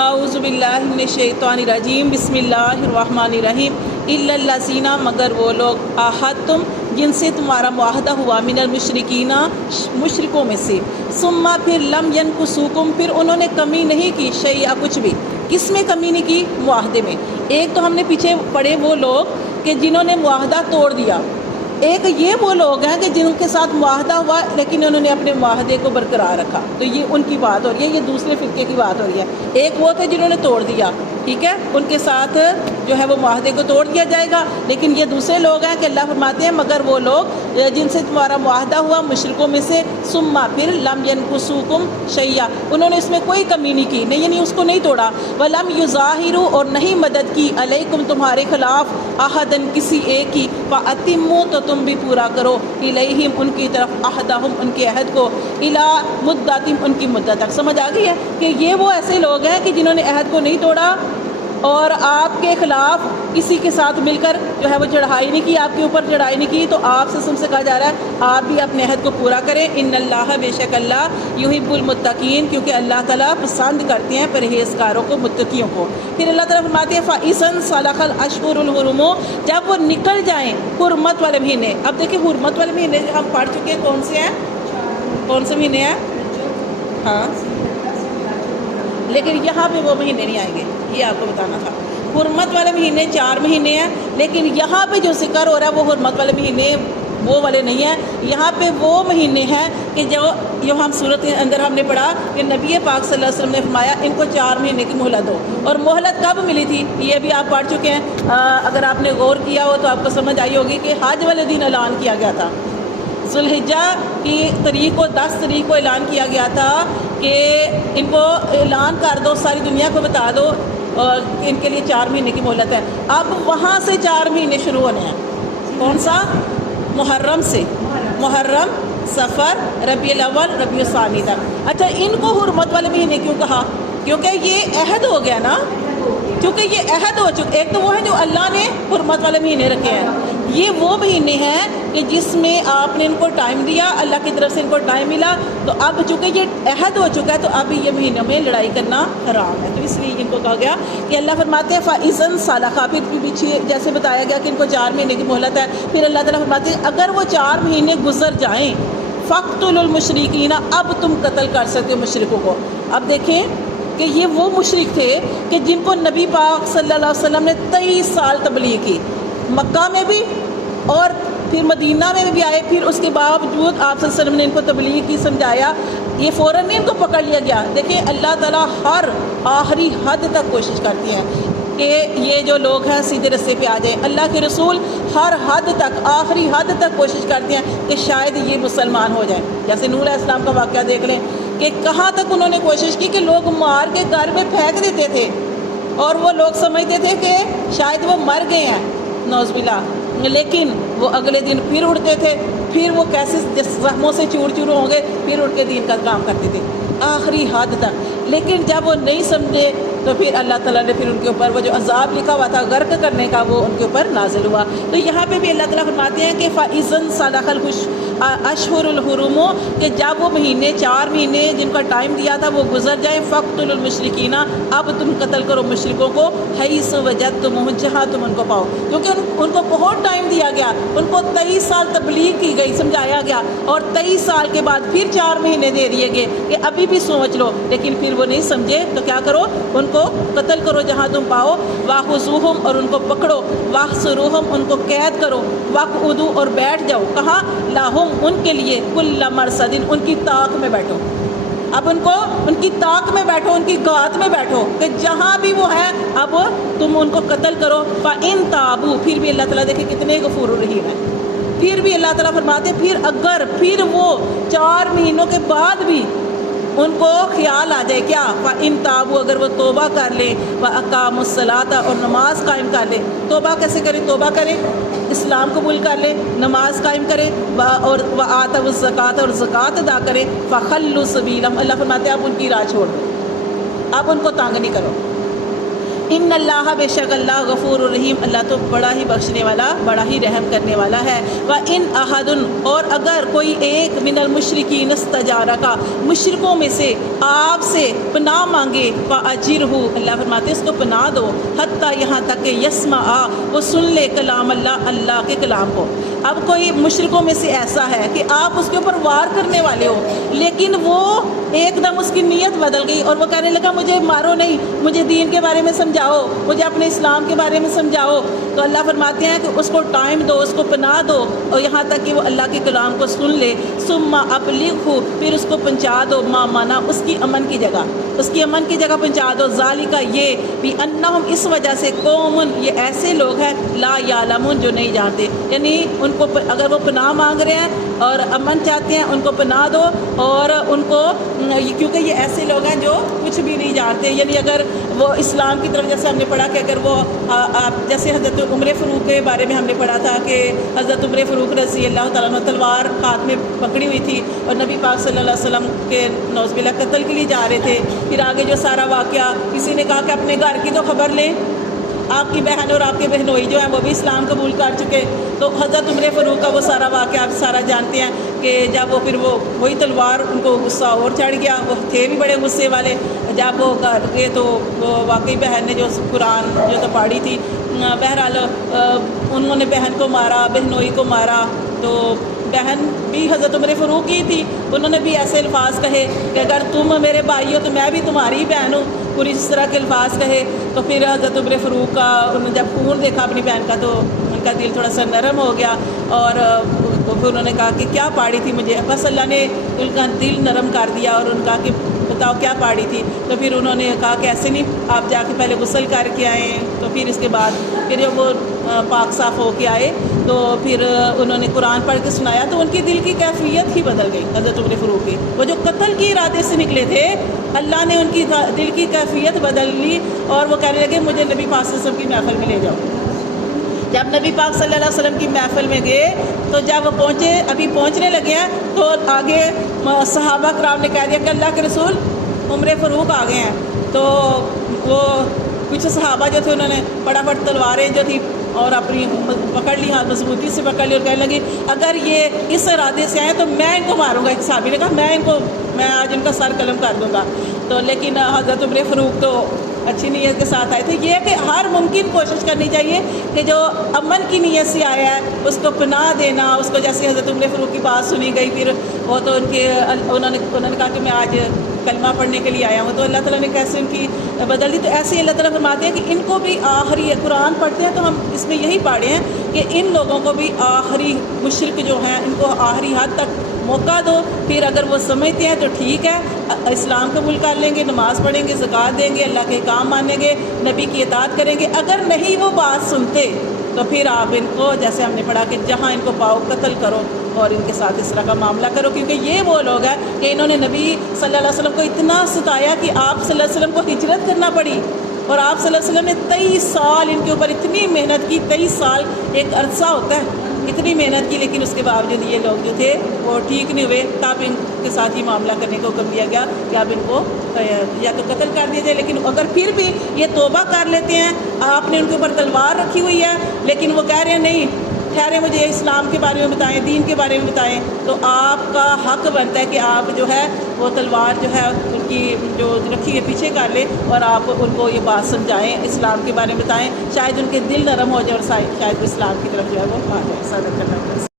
اعوذ باللہ من الشیطان الرجیم بسم اللہ الرحمن الرحیم الا الذین مگر وہ لوگ عاہدتم جن سے تمہارا معاہدہ ہوا من المشرکین مشرکوں میں سے ثم پھر لم ینقصوکم پھر انہوں نے کمی نہیں کی شیئا کچھ بھی. کس میں کمی نہیں کی؟ معاہدے میں. ایک تو ہم نے پیچھے پڑھے وہ لوگ کہ جنہوں نے معاہدہ توڑ دیا، ایک یہ وہ لوگ ہیں کہ جن کے ساتھ معاہدہ ہوا لیکن انہوں نے اپنے معاہدے کو برقرار رکھا، تو یہ ان کی بات ہو رہی ہے، یہ دوسرے فرقے کی بات ہو رہی ہے. ایک وہ تھے جنہوں نے توڑ دیا، ٹھیک ہے، ان کے ساتھ جو ہے وہ معاہدے کو توڑ دیا جائے گا. لیکن یہ دوسرے لوگ ہیں کہ اللہ فرماتے ہیں مگر وہ لوگ جن سے تمہارا معاہدہ ہوا مشرکوں میں سے ثم پھر لم ینقصوکم شیئا انہوں نے اس میں کوئی کمی نہیں کی، نہیں یعنی اس کو نہیں توڑا. ولم یظاہروا اور نہیں مدد کی علیکم تمہارے خلاف احدن کسی ایک کی فاتموا تو تم بھی پورا کرو الیہم ان کی طرف عہدہم ان کے عہد کو الی مدتہم ان کی مدت تک. سمجھ آ گئی ہے کہ یہ وہ ایسے لوگ ہیں کہ جنہوں نے عہد کو نہیں توڑا اور آپ کے خلاف کسی کے ساتھ مل کر جو ہے وہ چڑھائی نہیں کی، آپ کے اوپر چڑھائی نہیں کی. تو آپ سے سب سے کہا جا رہا ہے آپ بھی اپنے عہد کو پورا کریں. ان اللہ بے شک اللہ یحب المتقین کیونکہ اللہ تعالیٰ پسند کرتے ہیں پرہیزگاروں کو، متقیوں کو. پھر اللہ تعالیٰ فرماتے ہیں فَإِذَا انْسَلَخَ الْأَشْهُرُ الْحُرُمُ جب وہ نکل جائیں حرمت والے مہینے. اب دیکھیں حرمت والے مہینے ہم پڑھ چکے ہیں کون سے ہیں، کون سے مہینے ہیں؟ ہاں لیکن یہاں پہ وہ مہینے نہیں آئیں گے، یہ آپ کو بتانا تھا. حرمت والے مہینے 4 مہینے ہیں، لیکن یہاں پہ جو ذکر ہو رہا ہے وہ حرمت والے مہینے وہ والے نہیں ہیں. یہاں پہ وہ مہینے ہیں کہ جو ہم صورت کے اندر ہم نے پڑھا کہ نبی پاک صلی اللہ علیہ وسلم نے فرمایا ان کو 4 مہینے کی مہلت دو. اور مہلت کب ملی تھی یہ بھی آپ پڑھ چکے ہیں. اگر آپ نے غور کیا ہو تو آپ کو سمجھ آئی ہوگی کہ حج والے دن اعلان کیا گیا تھا. ذوالحجہ کی تاریخ کو 10 تاریخ کو اعلان کیا گیا تھا کہ ان کو اعلان کر دو، ساری دنیا کو بتا دو اور ان کے لیے 4 مہینے کی مہلت ہے. اب وہاں سے 4 مہینے شروع ہونے ہیں. کون سا؟ محرم سے، محرم، صفر، ربیع الاول، ربیع الثانی تک. اچھا ان کو حرمت والے مہینے کیوں کہا؟ کیونکہ یہ عہد ہو گیا نا، کیونکہ یہ عہد ہو چکا. ایک تو وہ ہے جو اللہ نے حرمت والے مہینے رکھے ہیں، یہ وہ مہینے ہیں کہ جس میں آپ نے ان کو ٹائم دیا، اللہ کی طرف سے ان کو ٹائم ملا. تو اب چونکہ یہ عہد ہو چکا ہے تو اب یہ مہینوں میں لڑائی کرنا حرام ہے. تو اس لیے ان کو کہا گیا کہ اللہ فرماتے ہیں فَإِذَا انْسَلَخَ پھر پیچھے جیسے بتایا گیا کہ ان کو 4 مہینے کی مہلت ہے. پھر اللہ تعالیٰ فرماتے ہیں اگر وہ 4 مہینے گزر جائیں فَاقْتُلُوا الْمُشْرِكِينَ اب تم قتل کر سکتے ہو مشرکوں کو. اب دیکھیں کہ یہ وہ مشرک تھے کہ جن کو نبی پاک صلی اللہ علیہ وسلم نے 23 سال تبلیغ کی، مکہ میں بھی اور پھر مدینہ میں بھی آئے. پھر اس کے باوجود آپ صلی اللہ علیہ وسلم نے ان کو تبلیغ کی، سمجھایا. یہ فوراً نہیں ان کو پکڑ لیا گیا. دیکھیں اللہ تعالیٰ ہر آخری حد تک کوشش کرتی ہیں کہ یہ جو لوگ ہیں سیدھے رستے پہ آ جائیں. اللہ کے رسول ہر حد تک، آخری حد تک کوشش کرتے ہیں کہ شاید یہ مسلمان ہو جائیں. جیسے نوح علیہ السلام کا واقعہ دیکھ لیں کہ کہاں تک انہوں نے کوشش کی کہ لوگ مار کے گھر میں پھینک دیتے تھے اور وہ لوگ سمجھتے تھے کہ شاید وہ مر گئے ہیں، نعوذ باللہ. لیکن وہ اگلے دن پھر اٹھتے تھے، پھر وہ کیسے زخموں سے چور چور ہوں گے، پھر اٹھ کے دین کا کام کرتے تھے آخری حد تک. لیکن جب وہ نہیں سمجھے تو پھر اللہ تعالیٰ نے پھر ان کے اوپر وہ جو عذاب لکھا ہوا تھا غرق کرنے کا وہ ان کے اوپر نازل ہوا. تو یہاں پہ بھی اللہ تعالیٰ فرماتے ہیں کہ فَإِذَا انْسَلَخَ الْأَشْهُرُ الْحُرُمُ کہ جب وہ مہینے 4 مہینے جن کا ٹائم دیا تھا وہ گزر جائیں فَاقْتُلُوا الْمُشْرِكِينَ اب تم قتل کرو مشرکوں کو حیث وجدتموہم جہاں تم ان کو پاؤ. کیونکہ ان کو بہت ٹائم دیا گیا، ان کو 23 سال تبلیغ کی گئی، سمجھایا گیا، اور 23 سال کے بعد پھر 4 مہینے دے دیے گئے کہ ابھی بھی سوچ لو. لیکن پھر وہ نہیں سمجھے تو کیا کرو، ان کو قتل کرو جہاں تم پاؤ. وَخُذُوهُمْ اور ان کو پکڑو، وَاحْصُرُوهُمْ ان کو قید کرو، وَاقْعُدُوا اور بیٹھ جاؤ. کہاں؟ لَهُمْ ان کے لیے، كُلَّ مَرْصَدٍ ان کی طاق میں بیٹھو. اب ان کو ان کی طاق میں بیٹھو، ان کی گات میں بیٹھو کہ جہاں بھی وہ ہے اب تم ان کو قتل کرو. فَإِن تَابُوا پھر بھی اللہ تعالیٰ دیکھیں کتنے غفور الرحیم ہے. پھر بھی اللہ تعالیٰ فرماتے ہیں پھر اگر پھر وہ 4 مہینوں کے بعد بھی ان کو خیال آ جائے کیا؟ فَإِن تَابُوا اگر وہ توبہ کر لیں، وَأَقَامُوا الصَّلَاةَ اور نماز قائم کر لیں. توبہ کیسے کریں؟ توبہ کریں، اسلام قبول کر لیں، نماز قائم کریں اور وَآتَوُا الزَّکَاةَ اور زکوٰۃ ادا کریں. فَخَلُّوا سَبِیلَهُمْ اللہ فرماتے ہیں اب ان کی راہ چھوڑ دو، اب ان کو تنگ نہیں کرو. ان اللہ بے شک اللہ غفور الرحیم، اللہ تو بڑا ہی بخشنے والا، بڑا ہی رحم کرنے والا ہے۔ وَإِنْ أَحَدٌ، اور اگر کوئی ایک من المشرکین استجارک، مشرکوں میں سے آپ سے پناہ مانگے، فَأَجِرْهُ، اللہ فرماتے ہیں اس کو پناہ دو، حتیٰ یہاں تک کہ یسمع، وہ سن لے کلام اللہ، اللہ کے کلام کو۔ اب کوئی مشرکوں میں سے ایسا ہے کہ آپ اس کے اوپر وار کرنے والے ہو، لیکن وہ ایک دم اس کی نیت بدل گئی اور وہ کہنے لگا مجھے مارو نہیں، مجھے دین کے بارے میں سمجھاؤ، مجھے اپنے اسلام کے بارے میں سمجھاؤ، تو اللہ فرماتے ہیں کہ اس کو ٹائم دو، اس کو پناہ دو، اور یہاں تک کہ وہ اللہ کے کلام کو سن لے۔ ثم ابلغہ، پھر اس کو پہنچا دو، ما مانا اس کی امن کی جگہ، اس کی امن کی جگہ پہنچا دو۔ ذالک، یہ بھی انہم، اس وجہ سے، قوم، یہ ایسے لوگ ہیں، لا یعلمون، جو نہیں جانتے، یعنی ان کو اگر وہ پناہ مانگ رہے ہیں اور امن چاہتے ہیں، ان کو پناہ دو، اور ان کو، کیونکہ یہ ایسے لوگ ہیں جو کچھ بھی نہیں جانتے، یعنی اگر وہ اسلام کی طرف، جیسے ہم نے پڑھا کہ اگر وہ جیسے حضرت عمر فاروق کے بارے میں ہم نے پڑھا تھا کہ حضرت عمر فاروق رضی اللہ تعالیٰ عنہ تلوار ہاتھ میں پکڑی ہوئی تھی اور نبی پاک صلی اللہ علیہ وسلم کے نعوذ باللہ قتل کے لیے جا رہے تھے۔ پھر آگے جو سارا واقعہ، کسی نے کہا کہ اپنے گھر کی تو خبر لیں، آپ کی بہن اور آپ کے بہنوئی جو ہیں وہ بھی اسلام قبول کر چکے، تو حضرت عمر فاروق کا وہ سارا واقعہ آپ سارا جانتے ہیں کہ جب وہ پھر وہی تلوار، ان کو غصہ اور چڑھ گیا، وہ تھے بھی بڑے غصے والے، جب وہ گھر گئے تو وہ واقعی بہن نے جو قرآن جو تو پاڑھی تھی، بہرحال انہوں نے بہن کو مارا، بہنوئی کو مارا، تو بہن بھی حضرت عمر فاروق کی تھی، انہوں نے بھی ایسے الفاظ کہے کہ اگر تم میرے بھائی ہو تو میں بھی تمہاری بہن ہوں، پوری اس طرح کے الفاظ کہے۔ تو پھر حضرت عمر فاروق کا، انہوں نے جب خون دیکھا اپنی بہن کا تو ان کا دل تھوڑا سا نرم ہو گیا، اور تو پھر انہوں نے کہا کہ کیا پاڑی تھی مجھے، بس اللہ نے ان کا دل نرم کر دیا اور ان کا کہ بتاؤ کیا پاڑی تھی۔ تو پھر انہوں نے کہا کہ ایسے نہیں، آپ جا کے پہلے غسل کر کے آئیں، تو پھر اس کے بعد پھر جب وہ پاک صاف ہو کے آئے تو پھر انہوں نے قرآن پڑھ کے سنایا، تو ان کی دل کی کیفیت ہی بدل گئی۔ حضرت عمر فاروق کی، وہ جو قتل کے ارادے سے نکلے تھے، اللہ نے ان کی دل کی کیفیت بدل لی، اور وہ کہنے لگے مجھے نبی پاک صلی اللہ علیہ وسلم کی محفل میں لے جاؤ۔ جب نبی پاک صلی اللہ علیہ وسلم کی محفل میں گئے تو جب وہ پہنچے، ابھی پہنچنے لگے ہیں تو آگے صحابہ کرام نے کہہ دیا کہ اللہ کے رسول عمر فاروق آ گئے ہیں۔ تو وہ کچھ صحابہ جو تھے انہوں نے فٹافٹ تلواریں جو تھی اور اپنی پکڑ لی، ہاتھ مضبوطی سے پکڑ لی اور کہنے لگی اگر یہ اس ارادے سے آئے تو میں ان کو ماروں گا۔ ایک صحابی نے کہا میں آج ان کا سر قلم کر دوں گا۔ تو لیکن حضرت عمر فاروق تو اچھی نیت کے ساتھ آئے تھے۔ یہ ہے کہ ہر ممکن کوشش کرنی چاہیے کہ جو امن کی نیت سے آیا ہے اس کو پناہ دینا، اس کو، جیسے حضرت عمر فاروق کی بات سنی گئی، پھر وہ تو انہوں نے کہا کہ میں آج کلمہ پڑھنے کے لیے آیا ہوں، تو اللہ تعالیٰ نے کیسے ان کی بدل دی۔ تو ایسے ہی اللہ تعالیٰ فرماتے ہیں کہ ان کو بھی آخری، قرآن پڑھتے ہیں تو ہم اس میں یہی پڑھے ہیں کہ ان لوگوں کو بھی آخری مشرک جو ہیں ان کو آخری حد تک موقع دو، پھر اگر وہ سمجھتے ہیں تو ٹھیک ہے، اسلام قبول کر لیں گے، نماز پڑھیں گے، زکوٰۃ دیں گے، اللہ کے کام مانیں گے، نبی کی اطاعت کریں گے۔ اگر نہیں وہ بات سنتے تو پھر آپ ان کو، جیسے ہم نے پڑھا کہ جہاں ان کو پاؤ قتل کرو اور ان کے ساتھ اس طرح کا معاملہ کرو، کیونکہ یہ وہ لوگ ہیں کہ انہوں نے نبی صلی اللہ علیہ وسلم کو اتنا ستایا کہ آپ صلی اللہ علیہ وسلم کو ہجرت کرنا پڑی، اور آپ صلی اللہ علیہ وسلم نے 23 سال ان کے اوپر اتنی محنت کی۔ 23 سال ایک عرصہ ہوتا ہے، اتنی محنت کی، لیکن اس کے باوجود یہ لوگ جو تھے وہ ٹھیک نہیں ہوئے، تب ان کے ساتھ ہی معاملہ کرنے کو حکم دیا گیا کہ اب ان کو یا تو قتل کر دیا جائے، لیکن اگر پھر بھی یہ توبہ کر لیتے ہیں، آپ نے ان کے اوپر تلوار رکھی ہوئی ہے لیکن وہ کہہ رہے ہیں نہیں ٹھہرے، مجھے اسلام کے بارے میں بتائیں، دین کے بارے میں بتائیں، تو آپ کا حق بنتا ہے کہ آپ جو ہے وہ تلوار جو ہے ان کی جو رکھی ہے پیچھے کر لیں اور آپ ان کو یہ بات سمجھائیں، اسلام کے بارے میں بتائیں، شاید ان کے دل نرم ہو جائے اور شاید وہ اسلام کی طرف جو ہے وہ آ جائے۔ صدق اللہ۔